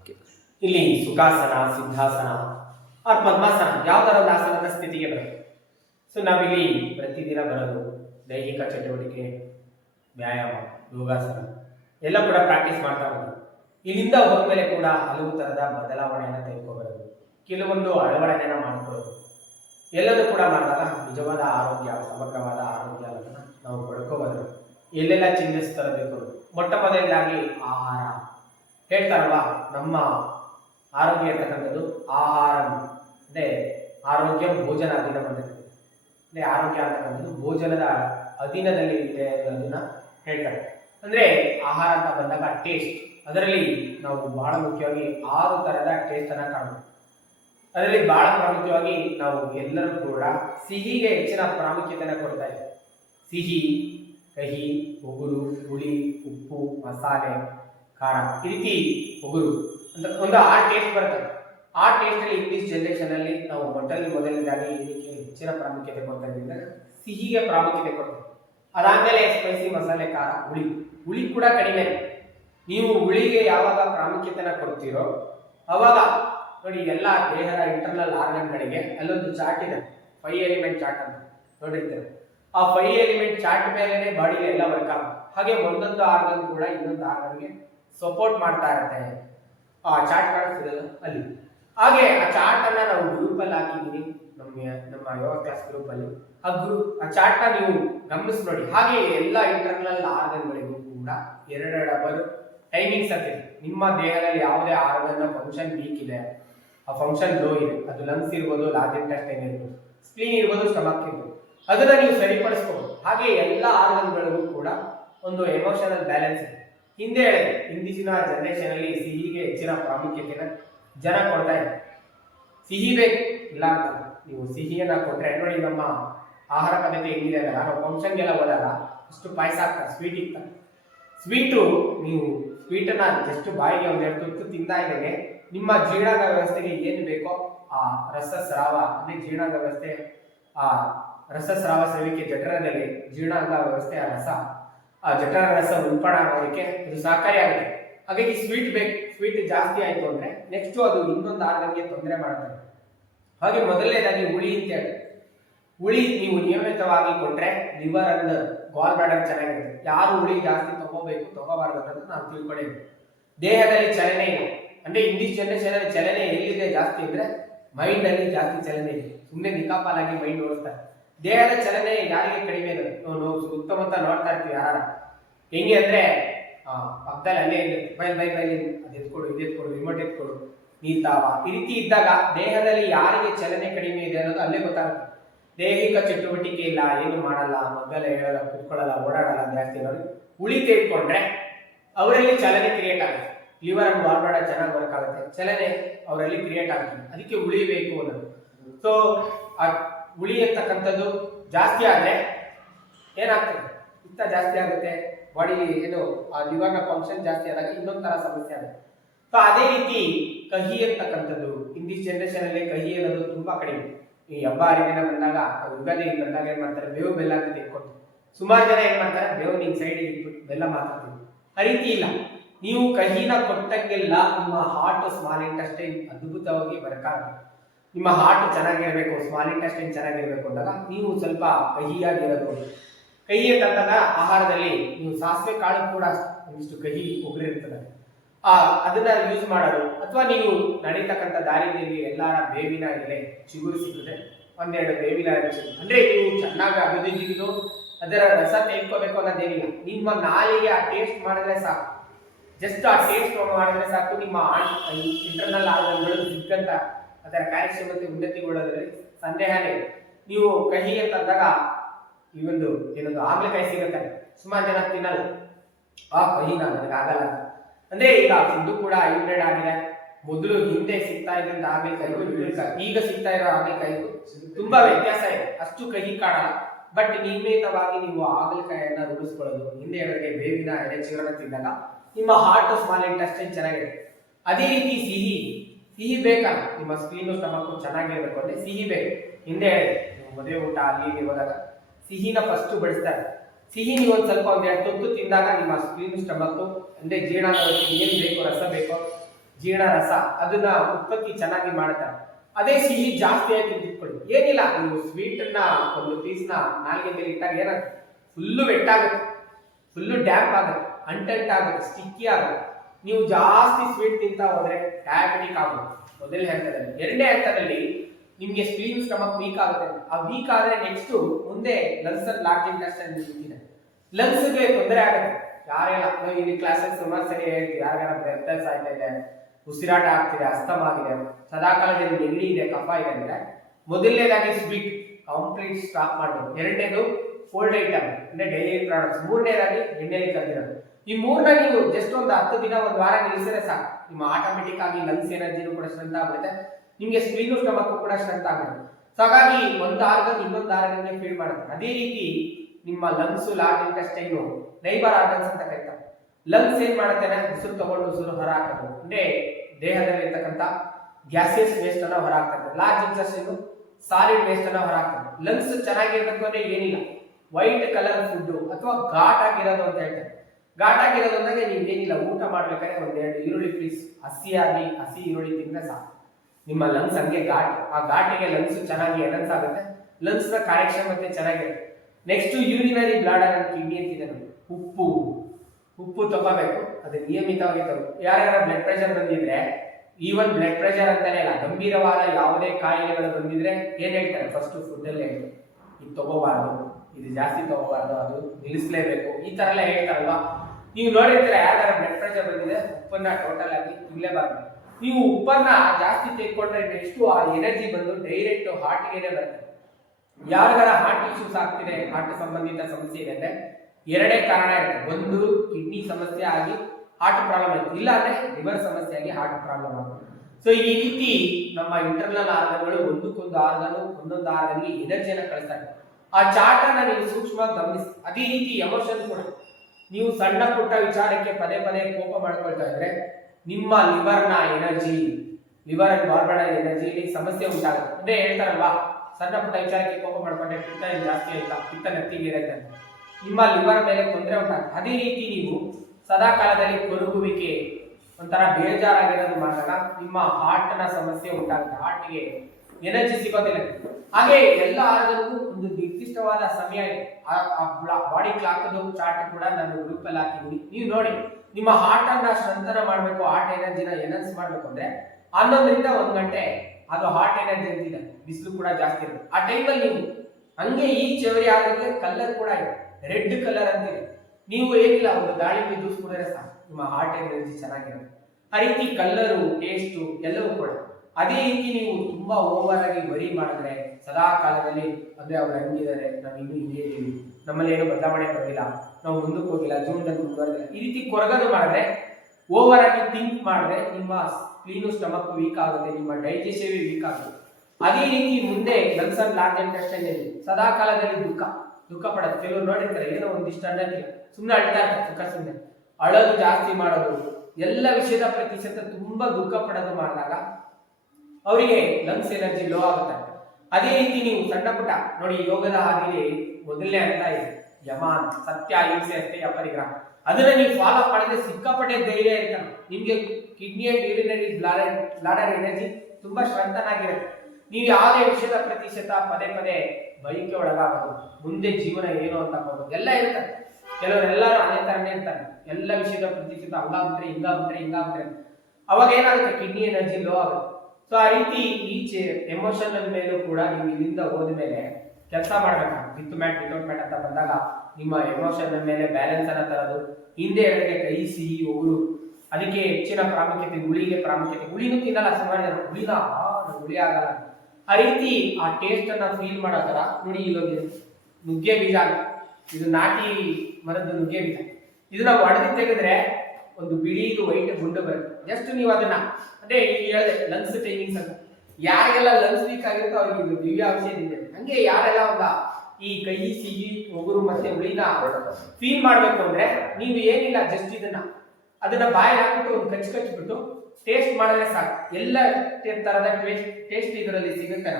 Okay. ಇಲ್ಲಿ ಸುಖಾಸನ, siddhasana R ಪದ್ಮಾಸನ ಯಾವ್ದಾರ ಒಂದು ಆಸನದ ಸ್ಥಿತಿಗೆ ಬರುತ್ತೆ. ಸೊ ನಾವಿಲ್ಲಿ ಪ್ರತಿದಿನ ಬರೋದು ದೈಹಿಕ ಚಟುವಟಿಕೆ, ವ್ಯಾಯಾಮ, ಯೋಗಾಸನ ಎಲ್ಲ ಕೂಡ ಪ್ರಾಕ್ಟೀಸ್ ಮಾಡ್ತಾ ಹೋಗೋದು. ಇಲ್ಲಿಂದ ಹೋದ್ಮೇಲೆ ಕೂಡ ಹಲವು ಥರದ ಬದಲಾವಣೆಯನ್ನು ತೆಗೆದುಕೊಬರೋದು, ಕೆಲವೊಂದು ಅಳವಡಿಕೆಯನ್ನು ಮಾಡಿಕೊಳ್ಳೋದು, ಎಲ್ಲದೂ ಕೂಡ ಮಾಡಿದಾಗ ನಿಜವಾದ ಆರೋಗ್ಯ, ಸಮಗ್ರವಾದ ಆರೋಗ್ಯವನ್ನು ನಾವು ಪಡ್ಕೋಬೋದು. ಎಲ್ಲೆಲ್ಲ ಚೇಂಜಸ್ ತರಬೇಕು, ಮೊಟ್ಟ ಮೊದಲನೇದಾಗಿ ಆಹಾರ. ಹೇಳ್ತಾರಲ್ವಾ, ನಮ್ಮ ಆರೋಗ್ಯ ಇರ್ತಕ್ಕಂಥದ್ದು ಆಹಾರ ಅಂದರೆ ಆರೋಗ್ಯ ಭೋಜನ ಅಧೀನ ಬಂದಿದೆ. ಅಂದರೆ ಆರೋಗ್ಯ ಅಂತಕ್ಕಂಥದ್ದು ಭೋಜನದ ಅಧೀನದಲ್ಲಿ ಇದೆ ಅನ್ನೋದನ್ನ ಹೇಳ್ತಾರೆ. ಅಂದರೆ ಆಹಾರ ಅಂತ ಬಂದಾಗ ಟೇಸ್ಟ್, ಅದರಲ್ಲಿ ನಾವು ಬಹಳ ಮುಖ್ಯವಾಗಿ 6 ಥರದ ಟೇಸ್ಟನ್ನು ಕಾಣಬಹುದು. ಅದರಲ್ಲಿ ಬಹಳ ಪ್ರಾಮುಖ್ಯವಾಗಿ ನಾವು ಎಲ್ಲರೂ ಕೂಡ ಸಿಹಿಗೆ ಹೆಚ್ಚಿನ ಪ್ರಾಮುಖ್ಯತೆಯನ್ನು ಕೊಡ್ತಾ ಇದ್ದೀವಿ. ಸಿಹಿ, ಕಹಿ, ಉಗುರು, ಹುಳಿ, ಉಪ್ಪು, ಮಸಾಲೆ, ಖಾರ, ಈ ರೀತಿ ಉಗುರು ಅಂತ ಒಂದು 6 ಟೇಸ್ಟ್ ಬರ್ತದೆ. ಆ ಟೇಸ್ಟಲ್ಲಿ ಇಂಗ್ಲೀಷ್ ಜನರೇಷನಲ್ಲಿ ನಾವು ಮೊದಲನೇದಾಗಿ ಇದಕ್ಕೆ ಹೆಚ್ಚಿನ ಪ್ರಾಮುಖ್ಯತೆ ಕೊಡ್ತಾ ಇದ್ದೀವಿ, ಸಿಹಿಗೆ ಪ್ರಾಮುಖ್ಯತೆ ಕೊಡ್ತೀವಿ. ಅದಾದಮೇಲೆ ಸ್ಪೈಸಿ, ಮಸಾಲೆ, ಖಾರ, ಹುಳಿ ಕೂಡ ಕಡಿಮೆ. ನೀವು ಹುಳಿಗೆ ಯಾವಾಗ ಪ್ರಾಮುಖ್ಯತೆನ ಕೊಡ್ತೀರೋ ಅವಾಗ ನೋಡಿ, ಎಲ್ಲ ದೇಹದ ಇಂಟರ್ನಲ್ ಆರ್ಗನ್ಗಳಿಗೆ ಅಲ್ಲೊಂದು ಚಾರ್ಟ್ ಇದೆ, 5 ಎಲಿಮೆಂಟ್ ಚಾರ್ಟ್ ಅಂತ ನೋಡಿರ್ತೀರ. ಆ 5 ಎಲಿಮೆಂಟ್ ಚಾರ್ಟ್ ಮೇಲೆನೆ ಬಾಡಿಗೆ ಎಲ್ಲ ವರ್ಕ್ ಆಗುತ್ತೆ. ಹಾಗೆ ಒಂದೊಂದು ಆರ್ಗನ್ ಕೂಡ ಇನ್ನೊಂದು ಆರ್ಗನ್ಗೆ ಸಪೋರ್ಟ್ ಮಾಡ್ತಾ ಇರುತ್ತೆ. ಆ ಚಾರ್ಟ್ ಕಾಣಿಸ್ತಿದೆಯಲ್ಲ ಅಲ್ಲಿ, ಹಾಗೆ ಆ ಚಾರ್ಟ್ ಅನ್ನ ನಾವು ಗ್ರೂಪಲ್ಲಿ ಹಾಕಿದ್ದೀವಿ, ನಮ್ಮ ಯೋಗ ಕ್ಲಾಸ್ ಗ್ರೂಪಲ್ಲಿ. ಆ ಚಾರ್ಟ್ನ ನೀವು ಗಮನಿಸಿ ನೋಡಿ. ಹಾಗೆ ಎಲ್ಲ ಇಂಟರ್ನಲ್ ಆರ್ಗನ್ಗಳಿಗೂ ಕೂಡ 2 ಅವರ್ ಟೈಮಿಂಗ್ಸ್ ಅಂತಿದೆ. ನಿಮ್ಮ ದೇಹದಲ್ಲಿ ಯಾವುದೇ ಆರ್ಗನ್ನ ಫಂಕ್ಷನ್ ವೀಕ್ ಇದೆ, ಆ ಫಂಕ್ಷನ್ ಲೋ ಇದೆ, ಅದು ಲಂಗ್ಸ್ ಇರ್ಬೋದು, ಲಾರ್ಜ್ ಇಂಟೆಸ್ಟೈನ್ ಇರ್ಬೋದು, ಸ್ಪ್ಲೀನ್ ಇರ್ಬೋದು, ಸ್ಟಮಕ್ ಇರ್ಬೋದು, ಅದನ್ನ ನೀವು ಸರಿಪಡಿಸ್ಬೋದು. ಹಾಗೆ ಎಲ್ಲ ಆರ್ಗನ್ಗಳಿಗೂ ಕೂಡ ಒಂದು ಎಮೋಷನಲ್ ಬ್ಯಾಲೆನ್ಸ್ ಇದೆ. ಹಿಂದೆ ಹೇಳಿದೆ, ಇಂದಿನ ಜನರೇಷನ್ ಅಲ್ಲಿ ಸಿಹಿಗೆ ಹೆಚ್ಚಿನ ಪ್ರಾಮುಖ್ಯತೆನ ಜನ ಕೊಡ್ತಾ ಇದೆ. ಸಿಹಿ ಬೇಕು ಇಲ್ಲ ಅಂತ ನೀವು ಸಿಹಿಯನ್ನ ಕೊಟ್ರೆ ನೋಡಿ, ನಮ್ಮ ಆಹಾರ ಪದ್ಧತಿ ಹೆಂಗಿದೆ ಅಲ್ಲ, ನಾವು ಫಂಕ್ಷನ್ಗೆಲ್ಲ ಹೋದಾಗ ಇಷ್ಟು ಪಾಯಸ ಆಗ್ತಾರೆ, ಸ್ವೀಟ್ ಇರ್ತಾರೆ. ಸ್ವೀಟು ನೀವು ಸ್ವೀಟನ್ನ ಜಸ್ಟ್ ಬಾಯಿಗೆ 2 ತುತ್ತು ತಿಂತಾ ಇದ್ದೇನೆ, ನಿಮ್ಮ ಜೀರ್ಣಾಂಗ ವ್ಯವಸ್ಥೆಗೆ ಏನು ಬೇಕೋ ಆ ರಸಸ್ರಾವ ಅಂದರೆ ಜೀರ್ಣಾಂಗ ವ್ಯವಸ್ಥೆ, ಆ ರಸಸ್ರಾವ ಸೇವಿಕೆ ಜಠರದಲ್ಲಿ ಜೀರ್ಣಾಂಗ ವ್ಯವಸ್ಥೆ ಆ ಜಠರ ರಸ ಉಲ್ಪಣ ಆಗೋದಕ್ಕೆ ಇದು ಸಹಕಾರಿಯಾಗುತ್ತೆ. ಹಾಗಾಗಿ ಸ್ವೀಟ್ ಬೇಕು. ಸ್ವೀಟ್ ಜಾಸ್ತಿ ಆಯಿತು ಅಂದರೆ ನೆಕ್ಸ್ಟ್ ಅದು ಇನ್ನೊಂದು ಆರ್ಗನ್ಗೆ ತೊಂದರೆ ಮಾಡುತ್ತೆ. ಹಾಗೆ ಮೊದಲನೇದಾಗಿ ಹುಳಿ ಅಂತ ಹೇಳಿ, ಹುಳಿ ನೀವು ನಿಯಮಿತವಾಗಿ ಕೊಟ್ಟರೆ ಲಿವರ್ ಅಂಡ್ ಗಾಲ್ ಬ್ಲಾಡರ್ ಚೆನ್ನಾಗಿರುತ್ತೆ. ಯಾರು ಹುಳಿ ಜಾಸ್ತಿ ತಗೋಬೇಕು ತಗೋಬಾರ್ದು ಅನ್ನೋದು ನಾವು ತಿಳ್ಕೊಂಡಿದ್ದೀವಿ. ದೇಹದಲ್ಲಿ ಚಲನೆ ಇದೆ ಅಂದ್ರೆ ಇಂಗ್ಲಿಷ್ ಜನರೇಷನ್ ಅಲ್ಲಿ ಚಲನೆ ಎಲ್ಲಿದೆ ಜಾಸ್ತಿ ಅಂದ್ರೆ ಮೈಂಡ್ ಅಲ್ಲಿ ಜಾಸ್ತಿ ಚಲನೆ ಇದೆ. ಸುಮ್ಮನೆ ನಿಕಾಪಾಲಾಗಿ ಮೈಂಡ್ ಓಡಿಸ್ತಾರೆ. ದೇಹದ ಚಲನೆ ಯಾರಿಗೆ ಕಡಿಮೆ ಇದೆ, ನಾವು ಸುತ್ತಮುತ್ತ ನೋಡ್ತಾ ಇರ್ತೀವಿ. ಯಾರ ಹೆಂಗೆ ಅಂದ್ರೆ ಪಕ್ಕದಲ್ಲಿ ಅಲ್ಲೇ ಬೈಲ್ ಅದು ಎತ್ಕೊಡು, ಇದು ಎತ್ಕೊಡು, ರಿಮೋಟ್ ಎತ್ಕೊಡು, ನೀತಾವ, ಈ ರೀತಿ ಇದ್ದಾಗ ದೇಹದಲ್ಲಿ ಯಾರಿಗೆ ಚಲನೆ ಕಡಿಮೆ ಇದೆ ಅನ್ನೋದು ಅಲ್ಲೇ ಗೊತ್ತಾಗುತ್ತೆ. ದೈಹಿಕ ಚಟುವಟಿಕೆ ಇಲ್ಲ, ಏನು ಮಾಡಲ್ಲ, ಮಗ್ಗಲ್ಲ, ಹೇಳಲ್ಲ, ಕುತ್ಕೊಳ್ಳಲ್ಲ, ಓಡಾಡಲ್ಲ ಜಾಸ್ತಿ ಅನ್ನೋದು ಹುಳಿ ತೆಗೆದುಕೊಂಡ್ರೆ ಅವರಲ್ಲಿ ಚಲನೆ ಕ್ರಿಯೇಟ್ ಆಗುತ್ತೆ. ಲಿವರ್ ಅಂಡ್ ಗಾಲ್ ಬ್ಲಾಡರ್ ಚೆನ್ನಾಗಿ ವರ್ಕ್ ಆಗುತ್ತೆ, ಚಲನೆ ಅವರಲ್ಲಿ ಕ್ರಿಯೇಟ್ ಆಗುತ್ತೆ. ಅದಕ್ಕೆ ಹುಳಿ ಬೇಕು ಅನ್ನೋದು. ಸೊ ಆ ಹುಳಿ ಅಂತಕ್ಕಂಥದ್ದು ಜಾಸ್ತಿ ಆದರೆ ಏನಾಗ್ತದೆ, ಪಿತ್ತ ಜಾಸ್ತಿ ಆಗುತ್ತೆ, ಬಾಡಿಲಿ ಏನು ಆ ಲಿವರ್ನ ಫಂಕ್ಷನ್ ಜಾಸ್ತಿ ಆದಾಗ ಇನ್ನೊಂದು ಥರ ಸಮಸ್ಯೆ ಆಗುತ್ತೆ. ಸೊ ಅದೇ ರೀತಿ ಕಹಿ ಅಂತಕ್ಕಂಥದ್ದು ಇಂಗ್ಲಿಷ್ ಜನರೇಷನ್ ಅಲ್ಲಿ ಕಹಿ ಅನ್ನೋದು ತುಂಬಾ ಕಡಿಮೆ. ಈ ಹಬ್ಬ ಹರಿದಿನ ಬಂದಾಗ, ಯುಗಾದಿ ಬಂದಾಗ ಏನ್ ಮಾಡ್ತಾರೆ, ಬೇವು ಬೆಲ್ಲ ಅಂತ ತೆಗೆದುಕೊಂಡು ಸುಮಾರು ಜನ ಏನ್ ಮಾಡ್ತಾರೆ, ಬೇವು ನಿಮ್ ಸೈಡ್ ಇಟ್ಬಿಟ್ಟು ಬೆಲ್ಲ ಮಾತಾಡ್ತೀವಿ. ಆ ರೀತಿ ಇಲ್ಲ. ನೀವು ಕಹಿನ ಕೊಟ್ಟಂಗೆಲ್ಲ ನಿಮ್ಮ ಹಾರ್ಟ್, ಸ್ಮಾಲ್ ಇಂಟೆಸ್ಟೈನ್ ಅದ್ಭುತವಾಗಿ ಬರಕಾಗುತ್ತೆ. ನಿಮ್ಮ ಹಾರ್ಟ್ ಚೆನ್ನಾಗಿರ್ಬೇಕು, ಸ್ಮಾಲ್ ಇಂಟೆಸ್ಟೈನ್ ಚೆನ್ನಾಗಿರ್ಬೇಕು ಅಂದಾಗ ನೀವು ಸ್ವಲ್ಪ ಕಹಿಯಾಗಿರೋದು. ಕಹಿ ಅಂತಂದಾಗ ಆಹಾರದಲ್ಲಿ ನೀವು ಸಾಸಿವೆ ಕಾಳು ಕೂಡ ಒಂದಿಷ್ಟು ಕಹಿ ಉಗುರಿರ್ತದೆ, ಅದನ್ನ ಯೂಸ್ ಮಾಡೋದು. ಅಥವಾ ನೀವು ನಡೀತಕ್ಕಂಥ ದಾರಿಯಲ್ಲಿ ಎಲ್ಲಾರ ಬೇವಿನ ಎಲೆ ಚಿಗುರು ಸಿಗುತ್ತೆ, 1-2 ಬೇವಿನ ಎಲೆ ಚಿಗುರು, ಅಂದ್ರೆ ನೀವು ಚೆನ್ನಾಗಿ ಅಭಿವೃದ್ಧಿಗಿದು ಅದರ ರಸ ತೆಗೆದುಕೋಬೇಕು ಅನ್ನೋದೇನಿಲ್ಲ. ನಿಮ್ಮ ನಾಲಿಗೆ ಆ ಟೇಸ್ಟ್ ಮಾಡಿದ್ರೆ ಸಾಕು, ಜಸ್ಟ್ ಆ ಟೇಸ್ಟ್ ಮಾಡಿದ್ರೆ ಸಾಕು. ನಿಮ್ಮ ಇಂಟರ್ನಲ್ ಆರ್ಗನ್ಗಳು ಸಿಕ್ಕಂತ ಅದರ ಕಾರ್ಯಕ್ಷಮತೆ ಉನ್ನತಿಗೊಳ್ಳೋದ್ರಲ್ಲಿ ಸಂದೇಹನೇ. ನೀವು ಕಹಿ ಅಂತಂದಾಗ ಏನೊಂದು ಆಗ್ಲಕಾಯಿ ಸಿಗುತ್ತೆ, ಸುಮಾರು ಜನ ತಿನ್ನಲ್ಲ. ಕಹಿನ ನನಗೆ ಆಗಲ್ಲ ಅಂದ್ರೆ ಈಗ ಫುಡ್ ಕೂಡ ಹೈಬ್ರಿಡ್ ಆಗಿದೆ. ಮೊದಲು ಹಿಂದೆ ಸಿಗ್ತಾ ಇದ್ದಂತ ಆಗ್ಲಕಾಯಿ ಈಗ ಸಿಗ್ತಾ ಇರೋ ಆಗ್ಲಕಾಯಿ ತುಂಬಾ ವ್ಯತ್ಯಾಸ ಇದೆ. ಅಷ್ಟು ಕಹಿ ಕಾಣಲ್ಲ. ಬಟ್ ನಿಯಮಿತವಾಗಿ ನೀವು ಆಗ್ಲಕಾಯಿಯನ್ನ ರೂಢಿಸ್ಕೊಳ್ಳೋದು, ಹಿಂದೆ ಹೇಳಿದ್ರೆ ಬೇವಿನ ಎಲೆ ಚಿಗುರನ್ನ ತಿಂದಾಗ ನಿಮ್ಮ ಹಾರ್ಟ್, ಸ್ಮಾಲ್ ಇಂಟೆಸ್ಟೈನ್ ಚೆನ್ನಾಗಿದೆ. ಅದೇ ರೀತಿ ಸಿಹಿ ಬೇಕಲ್ಲ, ನಿಮ್ಮ ಸ್ಪ್ಲೀನು ಸ್ಟಮಕ್ ಚೆನ್ನಾಗಿರ್ಬೇಕು ಅಂದ್ರೆ ಸಿಹಿ ಬೇಕು. ಹಿಂದೆ ಹೇಳಿದೆ, ನೀವು ಮದುವೆ ಊಟ ಅಲ್ಲಿ ಹೋದಾಗ ಸಿಹಿನ ಫಸ್ಟ್ ಬಡಿಸ್ತಾರೆ. ಸಿಹಿ ನೀವು ಒಂದು ಸ್ವಲ್ಪ 1-2 ತುತ್ತು ತಿಂದಾಗ ನಿಮ್ಮ ಸ್ಪ್ಲೀನ್ ಸ್ಟಮಕ್ ಅಂದ್ರೆ ಜೀರ್ಣಾಂಗ ಏನು ಬೇಕು, ರಸ ಬೇಕೋ, ಜೀರ್ಣರಸ ಅದನ್ನ ಉತ್ಪತ್ತಿ ಚೆನ್ನಾಗಿ ಮಾಡ್ತಾರೆ. ಅದೇ ಸಿಹಿ ಜಾಸ್ತಿ ಆಗಿ ತಿಳ್ಕೊಳ್ಳಿ, ಏನಿಲ್ಲ ನೀವು ಸ್ವೀಟ್ ನ ಒಂದು ಪೀಸ್ ನ ನಾಲ್ಗೆ ಮೇಲೆ ಇಟ್ಟಾಗ ಏನಾಗುತ್ತೆ, ಫುಲ್ಲು ವೆಟ್ಟಾಗುತ್ತೆ, ಫುಲ್ಲು ಡ್ಯಾಂಪ್ ಆಗುತ್ತೆ, ಅಂಟಾಗುತ್ತೆ, ಸ್ಟಿಕ್ಕಿ ಆಗುತ್ತೆ. ನೀವು ಜಾಸ್ತಿ ಸ್ವೀಟ್ ತಿಂತಾ ಹೋದ್ರೆ ಡಯಾಬಿಟಿಕ್ ಆಗುತ್ತೆ ಮೊದಲನೇ ಹಂತದಲ್ಲಿ. ಎರಡನೇ ಹಂತದಲ್ಲಿ ನಿಮ್ಗೆ ಸ್ಪ್ಲೀನ್ ಸ್ಟಮಕ್ ವೀಕ್ ಆಗುತ್ತೆ. ಆ ವೀಕ್ ಆದ್ರೆ ನೆಕ್ಸ್ಟ್ ಮುಂದೆ ಲಂಗ್ಸ್ ಅಂಡ್ ಲಾರ್ಜ್ ಇಂಟೆಸ್ಟೈನ್ ಇದೆ, ಲಂಗ್ಸ್ಗೆ ತೊಂದರೆ ಆಗುತ್ತೆ. ಯಾರೆಲ್ಲ ನಾವು ಇಲ್ಲಿ ಕ್ಲಾಸಸ್ ಸುಮಾರು ಸರಿ ಹೇಳ್ತೀವಿ, ಯಾರಿಗಾರ ಬ್ರೆತ್ ಆಯ್ತಾ ಇದೆ, ಉಸಿರಾಟ ಆಗ್ತಿದೆ, ಅಸ್ತಮ ಆಗಿದೆ, ಸದಾಕಾಲದಲ್ಲಿ ನೆಗಡಿ ಇದೆ, ಕಫ ಇದೆ ಅಂದ್ರೆ ಮೊದಲನೇದಾಗಿ ಸ್ವೀಟ್ ಕಂಪ್ಲೀಟ್ ಸ್ಟಾಪ್ ಮಾಡಬೇಕು. ಎರಡನೇದು ಕೋಲ್ಡ್ ಐಟಮ್ ಅಂದ್ರೆ ಡೈರಿ ಪ್ರಾಡಕ್ಟ್ಸ್. ಮೂರನೇದಾಗಿ ಎಣ್ಣೆಲಿ ಕರೆದಿರೋದು. ಈ ಮೂರನ್ನ ನೀವು ಜಸ್ಟ್ ಒಂದು 10 ದಿನ ಒಂದು ವಾರ ನಿಲ್ಲಿಸಿದ್ರೆ ಸಾಕು, ನಿಮ್ಮ ಆಟೋಮೆಟಿಕ್ ಆಗಿ ಲಂಗ್ಸ್ ಎನರ್ಜಿನೂ ಕೂಡ ಸ್ಟ್ರೆಂತ್ ಆಗ್ಬಿಡುತ್ತೆ, ನಿಮ್ಗೆ ಸ್ಪ್ಲೀನು ಸ್ಟಮಕ್ ಕೂಡ ಸ್ಟ್ರೆಂತ್ ಆಗುತ್ತೆ. ಸೊ ಹಾಗಾಗಿ ಒಂದು ಆರ್ಗನ್ ಇನ್ನೊಂದು ಆರ್ಗನ್ಗೆ ಫೀಡ್ ಮಾಡುತ್ತೆ. ಅದೇ ರೀತಿ ನಿಮ್ಮ lungs, large intestine neighbour organs ಅಂತ ಕರೀತಾರೆ. ಲಂಗ್ಸ್ ಏನ್ ಮಾಡುತ್ತೆ, ಉಸಿರು ತಗೊಂಡು ಉಸಿರು ಹೊರ ಹಾಕೋದು, ಅಂದ್ರೆ ದೇಹದಲ್ಲಿ ಇರ್ತಕ್ಕಂಥ ಗ್ಯಾಸಿಯಸ್ ವೇಸ್ಟ್ ಅನ್ನ ಹೊರ ಹಾಕ್ತದೆ. ಲಾರ್ಜ್ ಇಂಟೆಸ್ಟೈನ್ ಸಾಲಿಡ್ ವೇಸ್ಟ್ ಅನ್ನ ಹೊರ ಹಾಕ್ತದೆ. ಲಂಗ್ಸ್ ಚೆನ್ನಾಗಿರ್ಬೇಕು ಅಂದ್ರೆ ಏನಿಲ್ಲ, ವೈಟ್ ಕಲರ್ ಫುಡ್ ಅಥವಾ ಘಾಟ್ ಆಗಿರೋದು ಅಂತ ಹೇಳ್ತಾರೆ. ಘಾಟ್ ಆಗಿರೋದು ಅಂದಾಗ ನೀವೇನಿಲ್ಲ, ಊಟ ಮಾಡ್ಬೇಕಾದ್ರೆ ಒಂದೆರಡು ಈರುಳ್ಳಿ ಪ್ಲೀಸ್ ಹಸಿ ಈರುಳ್ಳಿ ತಿಂದ್ರೆ ಸಾಕು, ನಿಮ್ಮ ಲಂಗ್ಸ್ ಹಂಗೆ ಘಾಟ್. ಆ ಘಾಟಿಗೆ ಲಂಗ್ಸ್ ಚೆನ್ನಾಗಿ ಎನರ್ಸ್ ಆಗುತ್ತೆ, ಲಂಗ್ಸ್ ನ ಕಾರ್ಯಕ್ಷಮತೆ ಚೆನ್ನಾಗಿರುತ್ತೆ. ನೆಕ್ಸ್ಟ್ ಯೂರಿನರಿ ಬ್ಲಾಡರ್ ಅಂತ ಕಿಡ್ನಿ ಅಂತಿದೆ ನೋಡಿ, ಉಪ್ಪು ತಗೋಬೇಕು, ಅದು ನಿಯಮಿತವಾಗಿ ತಗೋಬೇಕು. ಯಾರ್ಯಾರ ಬ್ಲಡ್ ಪ್ರೆಷರ್ ಬಂದಿದ್ರೆ, ಈವನ್ ಬ್ಲಡ್ ಪ್ರೆಷರ್ ಅಂತಾನೆ ಅಲ್ಲ, ಗಂಭೀರವಾದ ಯಾವುದೇ ಕಾಯಿಲೆಗಳು ಬಂದಿದ್ರೆ ಏನ್ ಹೇಳ್ತಾರೆ, ಫಸ್ಟ್ ಫುಡ್ ಅಲ್ಲಿ ಹೇಳ್ತಾರೆ, ಇದು ತಗೋಬಾರ್ದು, ಇದು ಜಾಸ್ತಿ ತಗೋಬಾರ್ದು, ಅದು ನಿಲ್ಲಿಸಲೇಬೇಕು, ಈ ತರ ಎಲ್ಲ ಹೇಳ್ತಾರಲ್ವಾ. ನೀವು ನೋಡಿರ್ತೀರ, ಯಾರ್ಯಾರ ಬ್ಲಡ್ ಪ್ರೆಷರ್ ಬಂದಿದೆ ಉಪ್ಪನ್ನ ಟೋಟಲ್ ಆಗಿ ತಿನ್ಲೇಬಾರ್ದು. ನೀವು ಉಪ್ಪನ್ನ ಜಾಸ್ತಿ ತೆಗೆದುಕೊಂಡ್ರೆ ನೆಕ್ಸ್ಟ್ ಆ ಎನರ್ಜಿ ಬಂದು ಡೈರೆಕ್ಟ್ ಹಾರ್ಟ್ಗೆ ಬರುತ್ತೆ. ಯಾರಿಗಾರ ಹಾರ್ಟ್ ಇಶ್ಯೂಸ್ ಆಗ್ತಿದೆ, ಹಾರ್ಟ್ ಸಂಬಂಧಿತ ಸಮಸ್ಯೆ ಇದೆ ಅಂದ್ರೆ ಎರಡೇ ಕಾರಣ ಇರುತ್ತೆ. ಒಂದು ಕಿಡ್ನಿ ಸಮಸ್ಯೆ ಆಗಿ ಹಾರ್ಟ್ ಪ್ರಾಬ್ಲಮ್ ಆಯ್ತು, ಇಲ್ಲ ಅಂದ್ರೆ ಲಿವರ್ ಸಮಸ್ಯೆ ಆಗಿ ಹಾರ್ಟ್ ಪ್ರಾಬ್ಲಮ್ ಆಗುತ್ತೆ. ಸೊ ಈ ರೀತಿ ನಮ್ಮ ಇಂಟರ್ನಲ್ ಆರ್ಗನ್ಗಳು ಒಂದಕ್ಕೊಂದು ಒಂದೊಂದು ಆರ್ಗನ್ಗೆ ಎನರ್ಜಿಯನ್ನು ಕಳಿಸ್ತಾರೆ. ಆ ಚಾರ್ಟ್ ಅನ್ನ ನೀವು ಸೂಕ್ಷ್ಮವಾಗಿ ಗಮನಿಸಿ. ಅದೇ ರೀತಿ ಎಮೋಷನ್ ಕೂಡ, ನೀವು ಸಣ್ಣ ಪುಟ್ಟ ವಿಚಾರಕ್ಕೆ ಪದೇ ಪದೇ ಕೋಪ ಮಾಡ್ಕೊಳ್ತಾ ಇದ್ರೆ ನಿಮ್ಮ ಲಿವರ್ನ ಎನರ್ಜಿ, ಲಿವರ್ ಅಂಡ್ ಗಾರ್ಬನ್ ಎನರ್ಜಿಲಿ ಸಮಸ್ಯೆ ಉಂಟಾಗುತ್ತೆ. ಅಂದ್ರೆ ಹೇಳ್ತಾರಲ್ವಾ, ಸಣ್ಣ ಪುಟ್ಟ ವಿಚಾರಕ್ಕೆ ಕೋಪ ಮಾಡ್ಕೊಂಡ್ರೆ ಪಿತ್ತ ಜಾಸ್ತಿ ಆಯ್ತಾ, ಪಿತ್ತ ನೆತ್ತಿಗೆ ಇರುತ್ತೆ ಅಂತ, ನಿಮ್ಮ ಲಿವರ್ ಮೇಲೆ ತೊಂದರೆ ಉಂಟಾಗುತ್ತೆ. ಅದೇ ರೀತಿ ನೀವು ಸದಾ ಕಾಲದಲ್ಲಿ ಕೊರಗುವಿಕೆ, ಒಂಥರ ಬೇಜಾರಾಗಿರೋದು ಮಾಡಿದಾಗ ನಿಮ್ಮ ಹಾರ್ಟ್ ನ ಸಮಸ್ಯೆ ಉಂಟಾಗುತ್ತೆ, ಹಾರ್ಟ್ಗೆ ಎನರ್ಜಿ ಸಿಗೋದಿಲ್ಲ. ಹಾಗೆ ಎಲ್ಲ ಆರ್ಗನ್ಗೂ ಒಂದು ನಿರ್ದಿಷ್ಟವಾದ ಸಮಯ ಇದೆ. ಬಾಡಿ ಕ್ಲಾಕ್ ಚಾರ್ಟ್ ಕೂಡ ನಾನು ಗ್ರೂಪ್ ಅಲ್ಲಿ ಹಾಕಿದ್ದೀನಿ, ನೀವು ನೋಡಿ. ನಿಮ್ಮ ಹಾರ್ಟ್ ಅನ್ನ ಸ್ಟ್ರೆಂಥನ್ ಮಾಡಬೇಕು, ಹಾರ್ಟ್ ಎನರ್ಜಿನ ಎನರ್ಜಿ ಮಾಡಬೇಕು ಅಂದ್ರೆ 11ರಿಂದ 1 ಗಂಟೆ ಅದು ಹಾರ್ಟ್ ಎನರ್ಜಿ ಅಂತಿದೆ, ಬಿಸಿಲು ಕೂಡ ಜಾಸ್ತಿ ಇರುತ್ತೆ. ಆ ಟೈಮಲ್ಲಿ ನೀವು ಹಂಗೆ ಈ ಚೆವರಿ ಆಗೋಕ್ಕೆ ಕಲರ್ ಕೂಡ ಇದೆ, ರೆಡ್ ಕಲರ್ ಅಂತಿದೆ. ನೀವು ಏನಿಲ್ಲ, ಒಂದು ದಾಳಿಂಬೆ ಜ್ಯೂಸ್ ಕುಡಿದ್ರೆ ಸಾಕು, ನಿಮ್ಮ ಹಾರ್ಟ್ ಎನರ್ಜಿ ಚೆನ್ನಾಗಿರುತ್ತೆ. ಆ ರೀತಿ ಕಲ್ಲರು, ಟೇಸ್ಟು ಎಲ್ಲವೂ ಕೂಡ. ಅದೇ ರೀತಿ ನೀವು ತುಂಬಾ ಓವರ್ ಆಗಿ ವರಿ ಮಾಡಿದ್ರೆ ಸದಾ ಕಾಲದಲ್ಲಿ, ಅಂದ್ರೆ ಅವ್ರು ಹಂಗಿದ್ದಾರೆ, ನಾವು ಇನ್ನೂ ಹಿಂಗೆ ಇದೀವಿ, ನಮ್ಮಲ್ಲಿ ಏನು ಬದಲಾವಣೆ ಬಂದಿಲ್ಲ, ನಾವು ಮುಂದಕ್ಕೆ ಹೋಗಿಲ್ಲ, ಜೀವನದಲ್ಲಿ ಮುಂದುವರೆದಿಲ್ಲ, ಈ ರೀತಿ ಕೊರಗಲು ಮಾಡಿದ್ರೆ, ಓವರ್ ಆಗಿ ಥಿಂಕ್ ಮಾಡಿದ್ರೆ ನಿಮ್ಮ ಸ್ಪ್ಲೀನು ಸ್ಟಮಕ್ ವೀಕ್ ಆಗುತ್ತೆ, ನಿಮ್ಮ ಡೈಜೆಸ್ಟಿವ್ ವೀಕ್ ಆಗುತ್ತೆ. ಅದೇ ರೀತಿ ಮುಂದೆ ಲಂಗ್ಸ್ ಅಂಡ್ ಲಾರ್ಜ್ ಇಂಟೆಸ್ಟೈನ್ ಸದಾ ಕಾಲದಲ್ಲಿ ದುಃಖ ಪಡೋದು. ಕೆಲವರು ನೋಡಿರ್ತಾರೆ, ಏನೋ ಒಂದಿಷ್ಟು ಅನ್ನೋದಿಲ್ಲ, ಸುಮ್ಮನೆ ಅಳ್ತಾ ಇರ್ತಾರೆ, ಸುಮ್ಮನೆ ಅಳೋದು ಜಾಸ್ತಿ ಮಾಡೋದು, ಎಲ್ಲ ವಿಷಯದ ಪ್ರತಿಶತ ತುಂಬಾ ದುಃಖ ಪಡೋದು ಮಾಡಿದಾಗ ಅವರಿಗೆ ಲಂಗ್ಸ್ ಎನರ್ಜಿ ಲೋ ಆಗುತ್ತೆ. ಅದೇ ರೀತಿ ನೀವು ಸಣ್ಣ ಪುಟ್ಟ ನೋಡಿ, ಯೋಗದ ಹಾದಿಲಿ ಮೊದಲನೇ ಅಂತ ಇದೆ ಯಮ, ಸತ್ಯ, ಅಹಿಂಸೆ, ಅಷ್ಟೇ ಅಪರಿಗ್ರಹ. ಅದನ್ನ ನೀವು ಫಾಲೋ ಮಾಡಿದ್ರೆ ಸಿಕ್ಕಾಪಟ್ಟೆ ಧೈರ್ಯ ಇರ್ತಾನೆ. ನಿಮ್ಗೆ kidney and urinary bladder energy ತುಂಬಾ ಸ್ಟ್ರೆಂಥನ್ ಆಗಿರುತ್ತೆ. ನೀವು ಯಾವುದೇ ವಿಷಯದ ಪ್ರತಿಶತ ಪದೇ ಪದೇ ಬೈಕೆ ಒಳಗಾಗೋದು, ಮುಂದೆ ಜೀವನ ಏನು ಅಂತ ಹೋಗೋದು ಎಲ್ಲ ಇರ್ತಾರೆ. ಕೆಲವರೆಲ್ಲರೂ ಅದೇ ತರನೇ ಇರ್ತಾರೆ, ಎಲ್ಲ ವಿಷಯದ ಪ್ರತಿಶತ ಹಿಂಗಾಗ್ಬಿಟ್ರೆ ಅವಾಗ ಏನಾಗುತ್ತೆ, ಕಿಡ್ನಿ ಎನರ್ಜಿ ಲೋ ಆಗುತ್ತೆ. ಸೊ ಆ ರೀತಿ ಈಚೆ ಎಮೋಷನಲ್ ಮೇಲೂ ಕೂಡ ನೀವು ಇಲ್ಲಿಂದ ಹೋದ್ಮೇಲೆ ಕೆಲಸ ಮಾಡ್ಬೇಕು. ವಿತ್ ಮ್ಯಾಟ್ ವಿತೌಟ್ ಮ್ಯಾಟ್ ಅಂತ ಬಂದಾಗ ನಿಮ್ಮ ಎಮೋಷನಲ್ ಮೇಲೆ ಬ್ಯಾಲೆನ್ಸ್ ಅನ್ನ ತರೋದು. ಹಿಂದೆ ಹೇಳಿದ್ರೆ ಕೈ ಸಿಹಿ ಉಗುರು, ಅದಕ್ಕೆ ಹೆಚ್ಚಿನ ಪ್ರಾಮುಖ್ಯತೆ, ಹುಳಿಗೆ ಪ್ರಾಮುಖ್ಯತೆ. ಹುಳಿನೂ ತಿನ್ನಲ್ಲ ಸುಮಾರು ಜನ, ಹುಳಿ ಆಗಲ್ಲ. ಆ ರೀತಿ ಆ ಟೇಸ್ಟ್ ಅನ್ನ ಫೀಲ್ ಮಾಡೋ ತರ ನೋಡಿ, ಇಲ್ಲೊಂದು ನುಗ್ಗೆ ಬೀಜ, ಇದು ನಾಟಿ ಮರದ ನುಗ್ಗೆ ಬೀಜ. ಇದನ್ನ ಒಡೆದು ತೆಗೆದ್ರೆ ಒಂದು ಬಿಳಿದು ವೈಟ್ ಗುಂಡು ಬರುತ್ತೆ. ಜಸ್ಟ್ ನೀವು ಅದನ್ನ, ಅಂದ್ರೆ ಹೇಳಿದೆ ಲಂಗ್ಸ್ ಟೈಮಿಂಗ್ಸ್ ಅಂತ, ಯಾರಿಗೆಲ್ಲ ಲಂಗ್ಸ್ ವೀಕ್ ಆಗಿರುತ್ತೋ ಅವ್ರಿಗೆ ಇದು ದಿವ್ಯಾಂಶ ಇದೆ. ಹಂಗೆ ಯಾರೆಲ್ಲ ಒಂದ ಈ ಕೈ ಸಿಹಿ ಒಗುರು ಮತ್ತೆ ಹುಳಿನ ಫೀಲ್ ಮಾಡ್ಬೇಕು ಅಂದ್ರೆ ನೀವು ಏನಿಲ್ಲ, ಜಸ್ಟ್ ಅದನ್ನ ಬಾಯಲ್ಲಿ ಹಾಕ್ಬಿಟ್ಟು ಒಂದು ಕಚ್ಚಿಬಿಟ್ಟು ಟೇಸ್ಟ್ ಮಾಡಿದ್ರೆ ಸಾಕು. ಎಲ್ಲ ತರದ ಟೇಸ್ಟ್ ಇದರಲ್ಲಿ ಸಿಗುತ್ತೆ.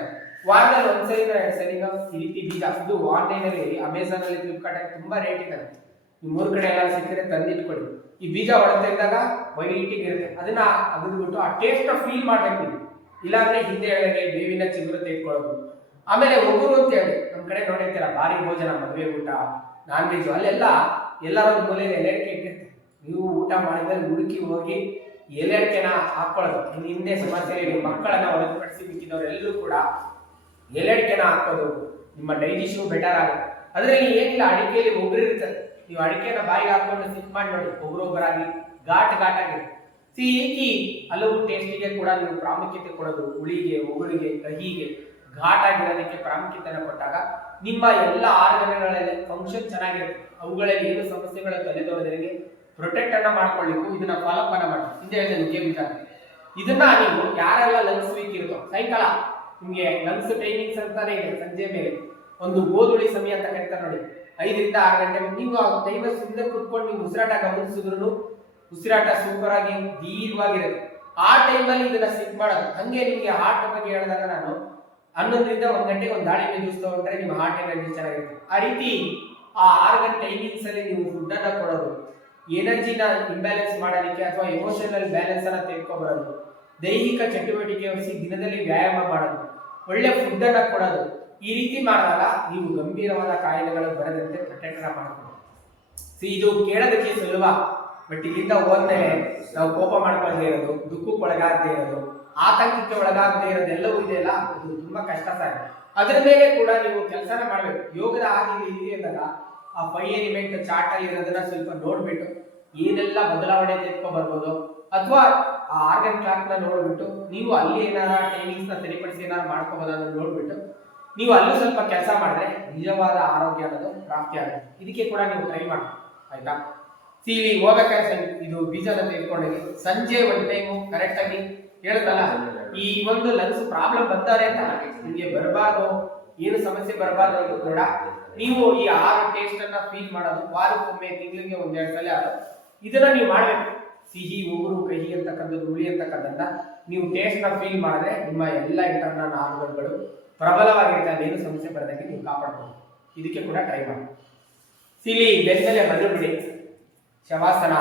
ವಾರದಲ್ಲಿ 1 ಸರಿ 2 ಸರಿ ಈ ರೀತಿ ಬೀಜ, ಇದು ಆನ್ಲೈನ್ ಅಲ್ಲಿ ಅಮೆಝಾನ್ ಅಲ್ಲಿ, ಫ್ಲಿಪ್ಕಾರ್ಟ್ ಅಲ್ಲಿ ತುಂಬಾ ರೇಟ್ ಇದೆ. ಈ ಮೂರು ಕಡೆ ಎಲ್ಲ ಸಿಕ್ಕರೆ ತಂದಿಟ್ಕೊಳ್ಳಿ. ಈ ಬೀಜ ಹೊಡೆದಾಗ ವೈಟಿಗೆ ಇರುತ್ತೆ, ಅದನ್ನ ಅಗದ್ಬಿಟ್ಟು ಆ ಟೇಸ್ಟ್ ಫೀಲ್ ಮಾಡ್ಬೇಕು ನೀವು. ಇಲ್ಲಾಂದ್ರೆ ಹಿಂದೆ ಹೇಳಿದ್ರೆ ಬೇವಿನ ಚಿಗುರು ತೆಗೆದುಕೊಳ್ಳೋದು. ಆಮೇಲೆ ಒಗುರು ಅಂತ ಹೇಳಿ ನಮ್ ಕಡೆ ನೋಡಿರ್ತೀರ, ಭಾರಿ ಭೋಜನ, ಮದುವೆ ಊಟ, ನಾನ್ ವೆಜ್, ಅಲ್ಲೆಲ್ಲ ಎಲ್ಲರ ಮೂಲೆಯಲ್ಲಿ ಎಲೆ ಅಡಿಕೆ ಇಟ್ಟಿರ್ತಾರೆ. ನೀವು ಊಟ ಮಾಡಿದ್ರೆ ಹುಡುಕಿ ಹೋಗಿ ಎಲೆ ಅಡಿಕೆನ ಹಾಕೊಳ್ಳೋದು. ಹಿಂದೆ ಸಮಸ್ಯೆ ಹೇಳಿ ಮಕ್ಕಳನ್ನ ಹೊರತುಪಡಿಸಿ ಬಿಟ್ಟಿದ್ದವರೆಲ್ಲರೂ ಕೂಡ ಎಲೆ ಅಡಿಕೆನ ಹಾಕೋದು, ನಿಮ್ಮ ಡೈಜೆಷನ್ ಬೆಟರ್ ಆಗುತ್ತೆ. ಅದ್ರಲ್ಲಿ ಏನಿಲ್ಲ, ಅಡಿಕೆಯಲ್ಲಿ ಒಗ್ರು ಇರ್ತದೆ. ನೀವು ಅಡಿಕೆನ ಬಾಯಿಗೆ ಹಾಕೊಂಡು ಸಿಕ್ ಮಾಡಿ ನೋಡಿ, ಒಗ್ರೊಬ್ಬರಾಗಿ ಘಾಟ್ ಆಗಿ ಸಿಹಿ ಹಲವು ಟೇಸ್ಟಿಗೆ ಕೂಡ ನೀವು ಪ್ರಾಮುಖ್ಯತೆ ಕೊಡೋದು. ಹುಳಿಗೆ, ಒಗುರಿಗೆ, ಕಹಿಗೆ, ಘಾಟ್ ಆಗಿರೋದಕ್ಕೆ ಪ್ರಾಮುಖ್ಯತೆಯನ್ನು ಕೊಟ್ಟಾಗ ನಿಮ್ಮ ಎಲ್ಲ ಆರ್ಗನ್ಗಳಲ್ಲಿ ಫಂಕ್ಷನ್ ಚೆನ್ನಾಗಿರುತ್ತೆ. ಅವುಗಳಲ್ಲಿ ಏನು ಸಮಸ್ಯೆಗಳು ತಲೆದೋರದರಿಗೆ ಪ್ರೊಟೆಕ್ಟ್ ಅನ್ನ ಮಾಡ್ಕೊಳ್ಳಿಕ್ಕೂ ಇದನ್ನ ಫಾಲೋಅಪ್ ಅನ್ನ ಮಾಡಿ. ಹಿಂದೆ ಹೇಳಿದ ನುಗ್ಗೆ ಇದನ್ನ ನೀವು ಯಾರೆಲ್ಲ ಲಂಗ್ಸ್ ವೀಕ್ ಇರುತ್ತೋ, ಸಾಯಂಕಾಲ ನಿಮ್ಗೆ ಲಂಗ್ಸ್ ಟೈಮಿಂಗ್ಸ್ ಅಂತಾನೆ ಇದೆ, ಸಂಜೆ ಮೇಲೆ ಒಂದು ಗೋಧುಳಿ ಸಮಯ ಅಂತ ಕರೀತಾರೆ ನೋಡಿ, 5 ರಿಂದ 6 ಗಂಟೆ. ನೀವು ಆ ಟೈಮ್ ಸುಮ್ಮನೆ ಕುತ್ಕೊಂಡು ನೀವು ಉಸಿರಾಟ ಗಮನಿಸಿದ್ರು ಉಸಿರಾಟ ಸೂಪರ್ ಆಗಿ ದೀರ್ಘವಾಗಿರುತ್ತೆ. ಆ ಟೈಮಲ್ಲಿ ಇದನ್ನ ಸಿಕ್ ಮಾಡೋದು. ಹಂಗೆ ನಿಮ್ಗೆ ಹಾರ್ಟ್ ಬಗ್ಗೆ ಹೇಳಿದಾಗ ನಾನು 11 ರಿಂದ 1 ಗಂಟೆಗೆ ಒಂದು ದಾಳಿಂಬೆ ಜ್ಯೂಸ್ ತಗೊಂಡ್ರೆ ನಿಮ್ಮ ಹಾರ್ಟ್ ಎನರ್ಜಿ ಚೆನ್ನಾಗಿರುತ್ತೆ. ಆ ರೀತಿ ಆ 6 ಗಂಟೆ ಟೈಮಿಂಗ್ಸ್ ಅಲ್ಲಿ ನೀವು ಫುಡ್ ಅನ್ನ ಕೊಡೋದು, ಎನರ್ಜಿನ ಇಂಬ್ಯಾಲೆನ್ಸ್ ಮಾಡೋದಕ್ಕೆ ಅಥವಾ ಎಮೋಷನಲ್ ಬ್ಯಾಲೆನ್ಸ್ ಅನ್ನ ತೆಗೆದುಕೊಬರೋದು, ದೈಹಿಕ ಚಟುವಟಿಕೆ ವಹಿಸಿ ದಿನದಲ್ಲಿ ವ್ಯಾಯಾಮ ಮಾಡೋದು, ಒಳ್ಳೆ ಫುಡ್ ಅನ್ನ ಕೊಡೋದು. ಈ ರೀತಿ ಮಾಡಿದಾಗ ನೀವು ಗಂಭೀರವಾದ ಕಾಯಿಲೆಗಳು ಬರದಂತೆ ಪ್ರೊಟೆಕ್ಟ್ ಮಾಡ್ಕೊಂಡು. ಇದು ಕೇಳೋದಕ್ಕೆ ಸುಲಭ, ಬಟ್ ಇಲ್ಲಿಂದ ಹೋದ್ಮೇಲೆ ನಾವು ಕೋಪ ಮಾಡ್ಕೊಳ್ಳದೆ ಇರೋದು, ದುಃಖಕ್ಕೆ ಒಳಗಾಗದೆ ಇರೋದು, ಆತಂಕಕ್ಕೆ ಒಳಗಾಗದೆ ಇರೋದು ಎಲ್ಲವೂ ಇದೆಯಲ್ಲ, ಅದು ತುಂಬಾ ಕಷ್ಟ ಸಾಧ್ಯ. ಅದರ ಮೇಲೆ ಕೂಡ ನೀವು ಕೆಲಸನ ಮಾಡ್ಬೇಕು. ಯೋಗದ ಹಾದಿ ಇದೆ ಅಂದಾಗ ಆ 5 ಎಲಿಮೆಂಟ್ ಚಾರ್ಟ್ ಅಲ್ಲಿ ಇರೋದನ್ನ ಸ್ವಲ್ಪ ನೋಡ್ಬಿಟ್ಟು ಏನೆಲ್ಲ ಬದಲಾವಣೆ ತೆಗೆದುಕೊಂಡು ಬರ್ಬೋದು, ಅಥವಾ ಆ ಆರ್ಗನ್ ಕ್ಲಾಕ್ ನ ನೋಡ್ಬಿಟ್ಟು ನೀವು ಅಲ್ಲಿ ಏನಾರ ಟೈಮಿಂಗ್ಸ್ ನ ಸರಿಪಡಿಸಿ ಏನಾರು ಮಾಡ್ಕೋಬಹುದು ಅನ್ನೋದು ನೋಡ್ಬಿಟ್ಟು ನೀವು ಅಲ್ಲೂ ಸ್ವಲ್ಪ ಕೆಲಸ ಮಾಡಿದ್ರೆ ನಿಜವಾದ ಆರೋಗ್ಯ ಅನ್ನೋದು ಪ್ರಾಪ್ತಿ ಆಗುತ್ತೆ. ಇದಕ್ಕೆ ಕೂಡ ನೀವು ಟ್ರೈ ಮಾಡಿ, ಆಯ್ತಾ? ಇಲ್ಲಿ ಹೋಗ್ಬೇಕಾದ್ರೆ ಇದು ಬೀಜನ ತೆಗೆದುಕೊಂಡೋಗಿ ಸಂಜೆ ಒಂದು ಟೈಮು ಕರೆಕ್ಟ್ ಆಗಿ ಹೇಳ್ತಲ್ಲ, ಈ ಒಂದು ಲಂಗ್ಸ್ ಪ್ರಾಬ್ಲಮ್ ಬರ್ತಾರೆ ಅಂತ ನಿಮ್ಗೆ ಬರಬಾರ್ದು, ಏನು ಸಮಸ್ಯೆ ಬರಬಾರ್ದು ಅಂತ ಕೂಡ ನೀವು ಈ 6 ಟೇಸ್ಟ್ ಅನ್ನ ಫೀಲ್ ಮಾಡೋದು, ವಾರಕ್ಕೊಮ್ಮೆ, ತಿಂಗಳಿಗೆ 1-2 ಸಲ ಇದನ್ನ ನೀವು ಮಾಡ್ಬೇಕು. ಸಿಹಿ, ಉಗುರು, ಕಹಿ ಅಂತಕ್ಕಂಥದ್ದು, ಹುಳಿ ಅಂತಕ್ಕಂಥ ನೀವು ಟೇಸ್ಟ್ ನ ಫೀಲ್ ಮಾಡಿದ್ರೆ ನಿಮ್ಮ ಎಲ್ಲ ಇಂಟರ್ನಲ್ ಆರ್ಗನ್ಗಳು ಪ್ರಬಲವಾಗಿರುತ್ತೆ. ಏನು ಸಮಸ್ಯೆ ಬರೋದಕ್ಕೆ ನೀವು ಕಾಪಾಡ್ಬೋದು. ಇದಕ್ಕೆ ಕೂಡ ಟ್ರೈ ಮಾಡಿ. ಇಲ್ಲಿ ಬೆನ್ನಲ್ಲೇ ಮದ್ದು ಬಿಡಿ, ಶವಾಸನ